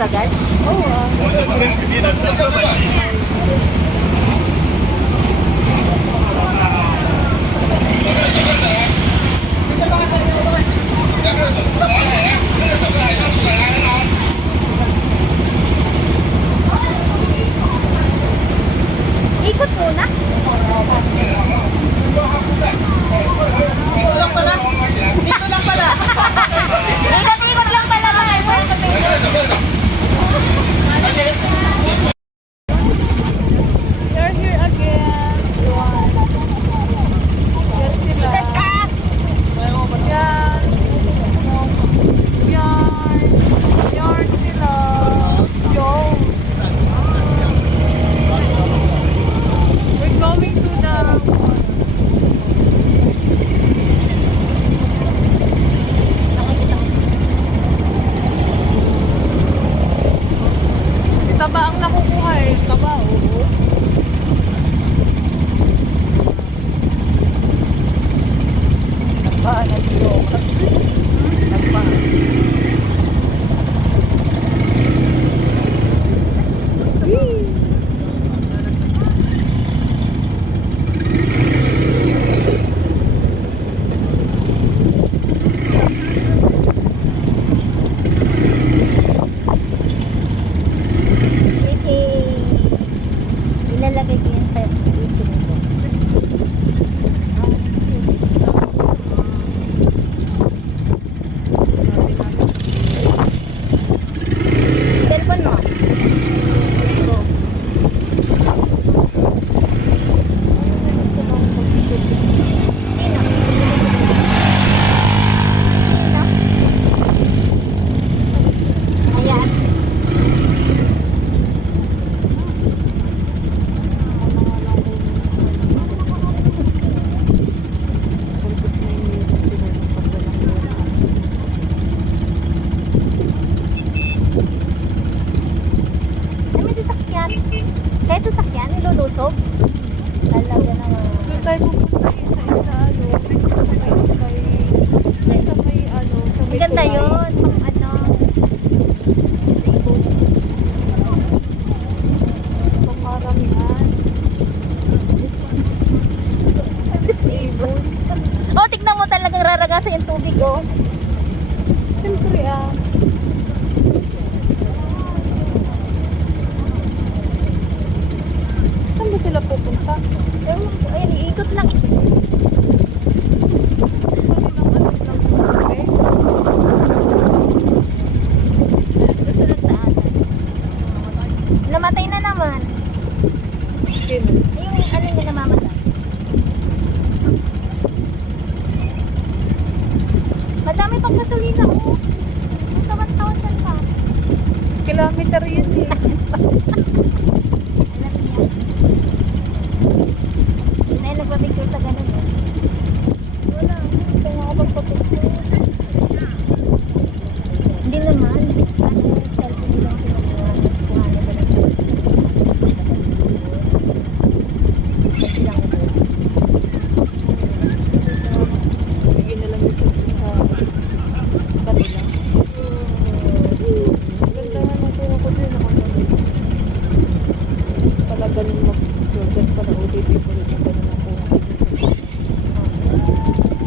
Diretso agad? Oo, Ikot muna. Dito lang pala. Dito lang pala. Ikot-ikot lang pala mga You're here again. Yan sila. Yan. Yan. Yan sila. Yo. We're going to the taba ang nakukuha eh. Taba, oo. Taba, nagilo. Taba. Ilalagay ko yun sa YouTube. Cellphone mo? Ayan. Ay, may sasakyan. Kahit sasakyan, nilulusog. Talaga naman. Doon tayo pupunta isa-isa, ano. Sa may, ano, sa may Ang ganda tulay. yun. Pang ano. Pangkaramihan. Disabled. Oh, tignan mo talagang raragasan yung tubig, oh. Siyempre, saan ba sila pupunta? Ewan ko, ayun, iikot lang. Gusto ng daanan. Namatay na naman. Sino? Yung ano niya namamatay. Madami pang gasolina, oh. Nasa 1,000 pa. Kilometer yun eh. Alam niya. Na nagpa-picture sa ganun, eh. Wala. Ito nga ako magpapicture. Hindi naman. Ano, cellphone lang sila kuha na ba lang. Kasi lang ako. Sige na lang yung sa kanila. Ganda nga nung kuha ko din. Pala ganun mag-surget pala OTP ko rin yung ganun ang kuha ko din.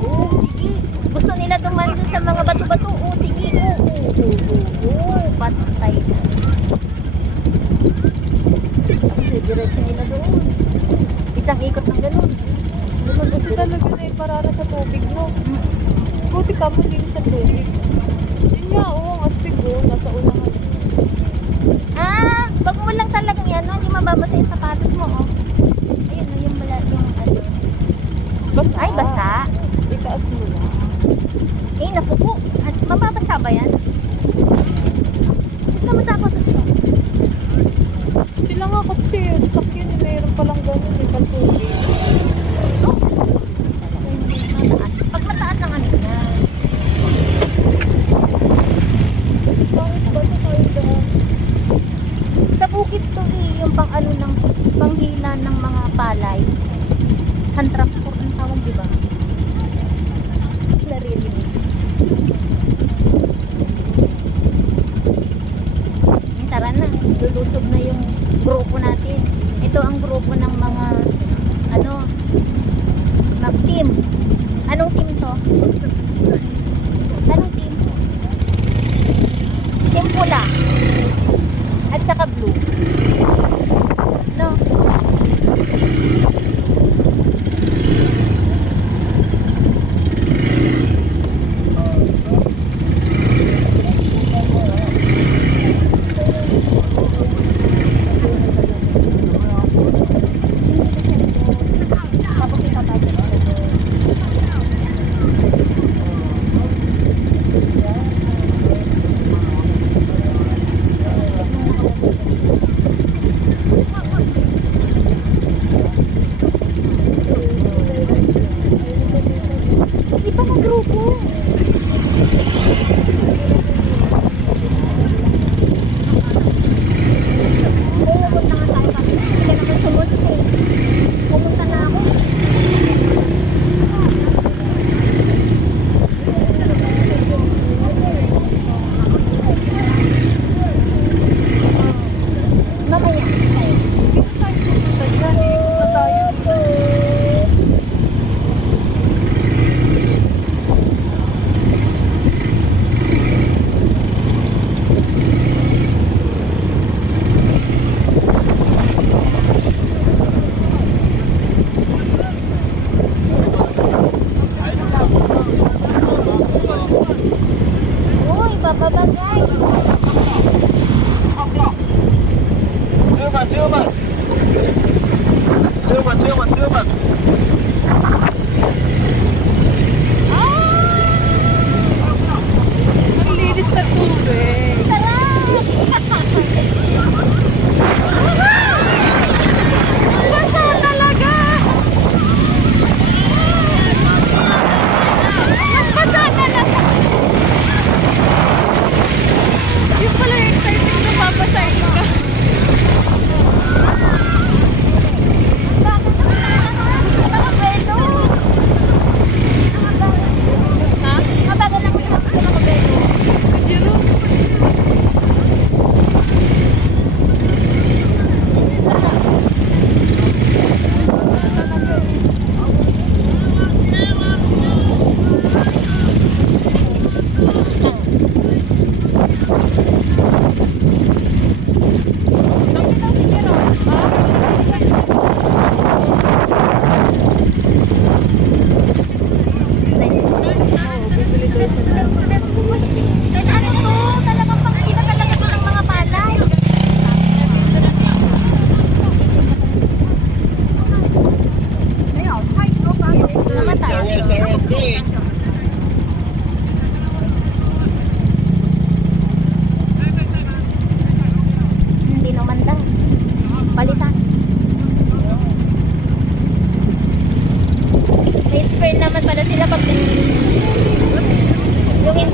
Oo, sige. Gusto nila duman dun sa mga bato-bato. Oo, sige. Oo, patay na. Tapos diretso nila doon. Isang ikot ng ganun. Ganun Kasi gusto talaga na iparara sa tubig mo. Buti ka mo din sa tubig. Yun nga, oo, ang astig ko. Nasa unahan. Ah, pag mo lang talagang yan, no? Hindi mababasa yung sapatos mo, oh. Ayun, no, yung mala, yung ano. Basta. Ay, basa. Itaas mo na. Eh, naku po. At mababasa ba yan? Ito naman sapatos mo. Sila nga kasi, sakyan eh, mayroon palang ganun eh, pag-tubig. Mataas. Pag mataas ang ano niya. Bakit ba ito tayo daan? Sa bukid to eh, yung pang ano ng panghila ng mga palay. Hand tractor ang tawag, di ba? Naririnig.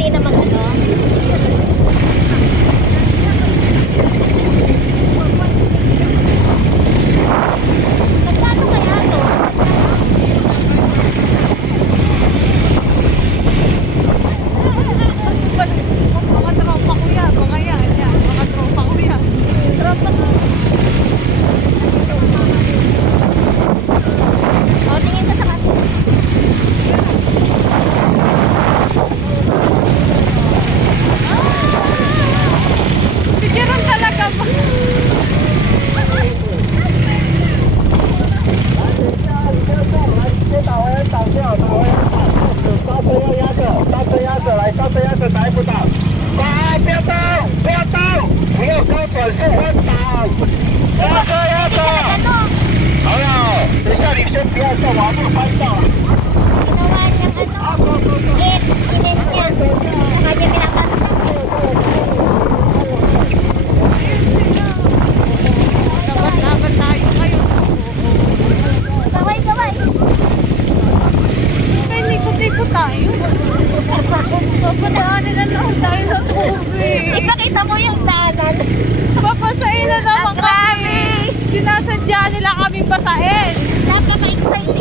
Hindi naman ano. Magkano kaya to? Mga tropa ko yan, mga yan. Mga tropa ko yan. Tropa ko. O, tingin ka sa kasi. Si Jeron talaga ba? 来，刹车压着来不到，快不要动，不要动，不要高转速弯倒，刹车压着。 Ano? 好了，等一下你先不要动，我还没有拍照啊。 Ginawa niyang ano? Init niya. Saka niya pinapasok. Laban tayo kayo. Kaway, kaway. Kaya likot-likot tayo. Papadaanin na lang tayo sa tubig. Ipakita mo yung daanan. Papasain na naman kami. Sinasadya nila kami pasain. Napaka-excited